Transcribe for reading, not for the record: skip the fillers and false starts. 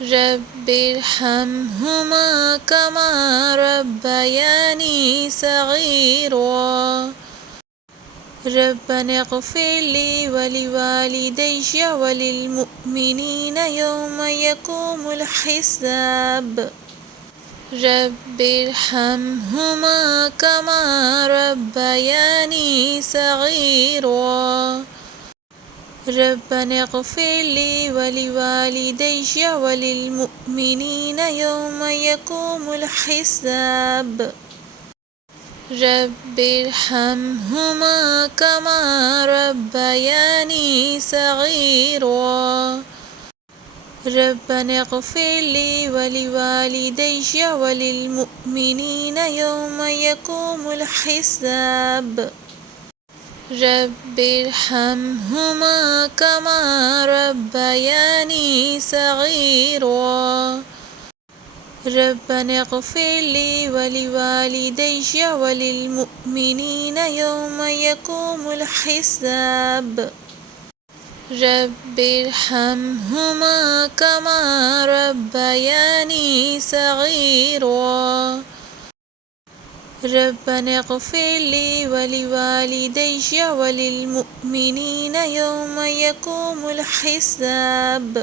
رب ارحمهما كما ربياني صغيرا ربنا اغفر لي ولوالدي وللمؤمنين يوم يقوم الحساب رب ارحمهما كما ربياني صغيرا ربنا اغفر لي ولوالدي وللمؤمنين يوم يقوم الحساب رب ارحمهما كما ربياني صغيرا ربنا اغفر لي ولوالدي وللمؤمنين يوم يقوم الحساب رب ارحمهما كما ربياني صغيرا ربنا اغفر لي ولوالدي وللمؤمنين يوم يقوم الحساب رب ارحمهما كما ربياني صغيرا ربنا اغفر لي ولوالدي وللمؤمنين يوم يقوم الحساب